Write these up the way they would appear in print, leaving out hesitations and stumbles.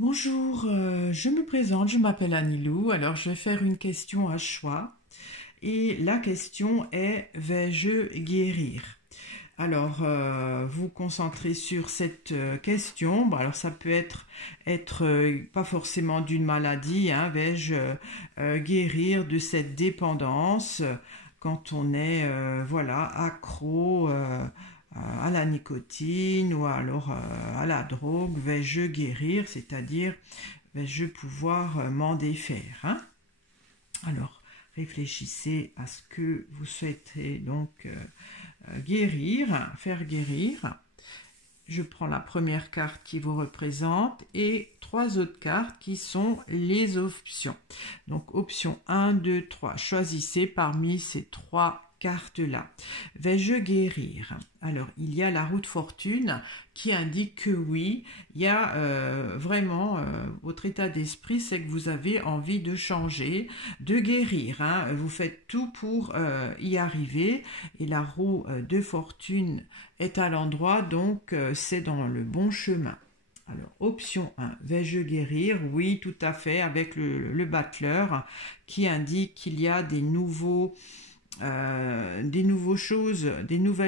Bonjour, je me présente, je m'appelle Anilou. Alors, je vais faire une question à choix. Et la question est, vais-je guérir? Alors, vous concentrez sur cette question. Bon, alors, ça peut être pas forcément d'une maladie, hein. Vais-je guérir de cette dépendance quand on est, voilà, accro à la nicotine ou alors à la drogue? Vais-je guérir, c'est-à-dire vais-je pouvoir m'en défaire, hein? Alors, réfléchissez à ce que vous souhaitez donc guérir, faire guérir. Je prends la première carte qui vous représente et trois autres cartes qui sont les options. Donc, option 1, 2, 3. Choisissez parmi ces trois cartes-là. Vais-je guérir? Alors, il y a la roue de fortune qui indique que oui, il y a vraiment votre état d'esprit, c'est que vous avez envie de changer, de guérir, hein. Vous faites tout pour y arriver et la roue de fortune est à l'endroit, donc c'est dans le bon chemin. Alors, option 1, vais-je guérir? Oui, tout à fait, avec le battleur qui indique qu'il y a des nouvelles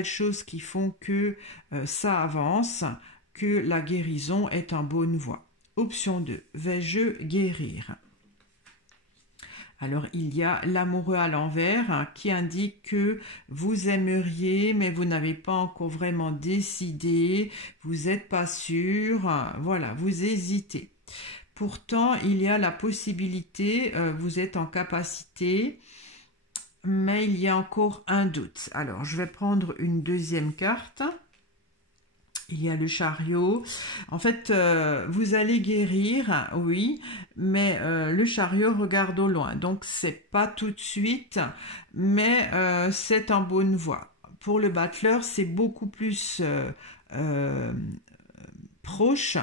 choses qui font que ça avance, que la guérison est en bonne voie. Option 2, vais-je guérir? Alors, il y a l'amoureux à l'envers, hein, qui indique que vous aimeriez, mais vous n'avez pas encore vraiment décidé, vous n'êtes pas sûr, voilà, vous hésitez. Pourtant, il y a la possibilité, vous êtes en capacité, mais il y a encore un doute. Alors, je vais prendre une deuxième carte. Il y a le chariot. En fait, vous allez guérir, oui, mais le chariot regarde au loin. Donc, c'est pas tout de suite, mais c'est en bonne voie. Pour le battleur, c'est beaucoup plus euh, proche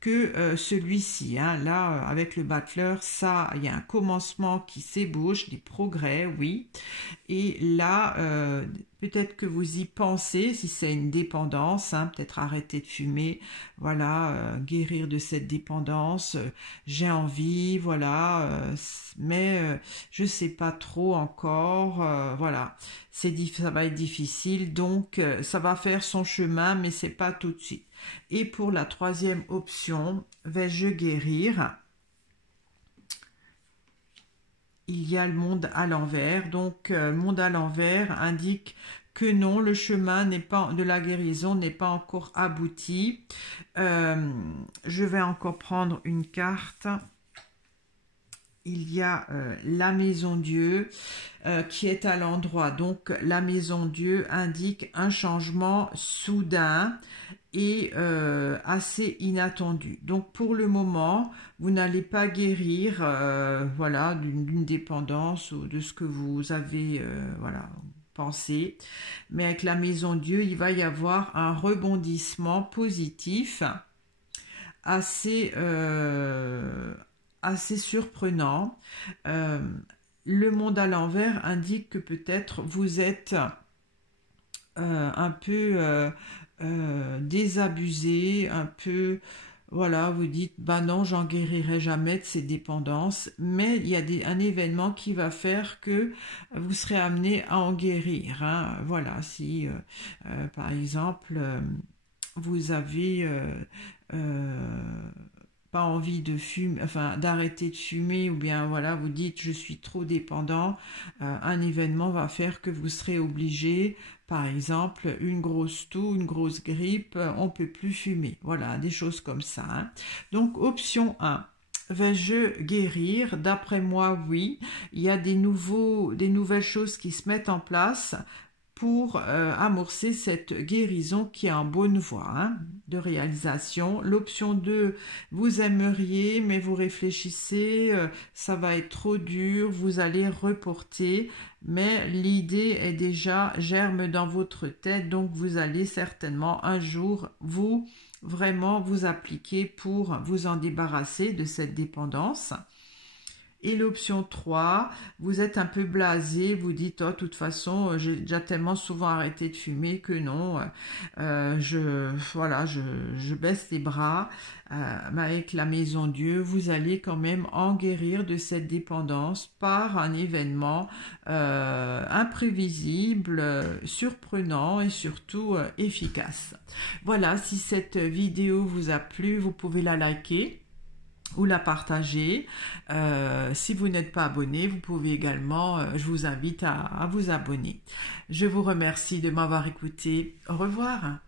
que celui-ci, hein. Là, avec le battleur, ça, il y a un commencement qui s'ébauche, des progrès, oui. Et là, peut-être que vous y pensez, si c'est une dépendance, hein, peut-être arrêter de fumer, voilà, guérir de cette dépendance, j'ai envie, voilà, mais je sais pas trop encore, voilà, ça va être difficile, donc ça va faire son chemin, mais c'est pas tout de suite. Et pour la troisième option, vais-je guérir? Il y a le monde à l'envers. Donc, le monde à l'envers indique que non, le chemin de la guérison n'est pas encore abouti. Je vais encore prendre une carte. Il y a la maison Dieu qui est à l'endroit. Donc, la maison Dieu indique un changement soudain et assez inattendu. Donc, pour le moment, vous n'allez pas guérir voilà, d'une dépendance ou de ce que vous avez voilà, pensé. Mais avec la maison Dieu, il va y avoir un rebondissement positif assez assez surprenant. Euh, le monde à l'envers indique que peut-être vous êtes un peu désabusé, un peu, voilà, vous dites, bah non, j'en guérirai jamais de ces dépendances, mais il y a un événement qui va faire que vous serez amené à en guérir, hein. Voilà, si par exemple vous avez pas envie de fumer, enfin d'arrêter de fumer, ou bien voilà, vous dites je suis trop dépendant, un événement va faire que vous serez obligé, par exemple une grosse toux, une grosse grippe, on peut plus fumer, voilà, des choses comme ça, hein. Donc option 1. Vais-je guérir? D'après moi, oui. Il y a des nouvelles choses qui se mettent en place pour amorcer cette guérison qui est en bonne voie, hein, de réalisation. L'option 2, vous aimeriez, mais vous réfléchissez, ça va être trop dur, vous allez reporter, mais l'idée est déjà germe dans votre tête, donc vous allez certainement un jour vraiment vous appliquer pour vous en débarrasser de cette dépendance. Et l'option 3, vous êtes un peu blasé, vous dites, oh, de toute façon, j'ai déjà tellement souvent arrêté de fumer que non, voilà, je baisse les bras. Mais avec la Maison Dieu, vous allez quand même en guérir de cette dépendance par un événement imprévisible, surprenant et surtout efficace. Voilà, si cette vidéo vous a plu, vous pouvez la liker ou la partager. Si vous n'êtes pas abonné, vous pouvez également, je vous invite à vous abonner. Je vous remercie de m'avoir écouté. Au revoir.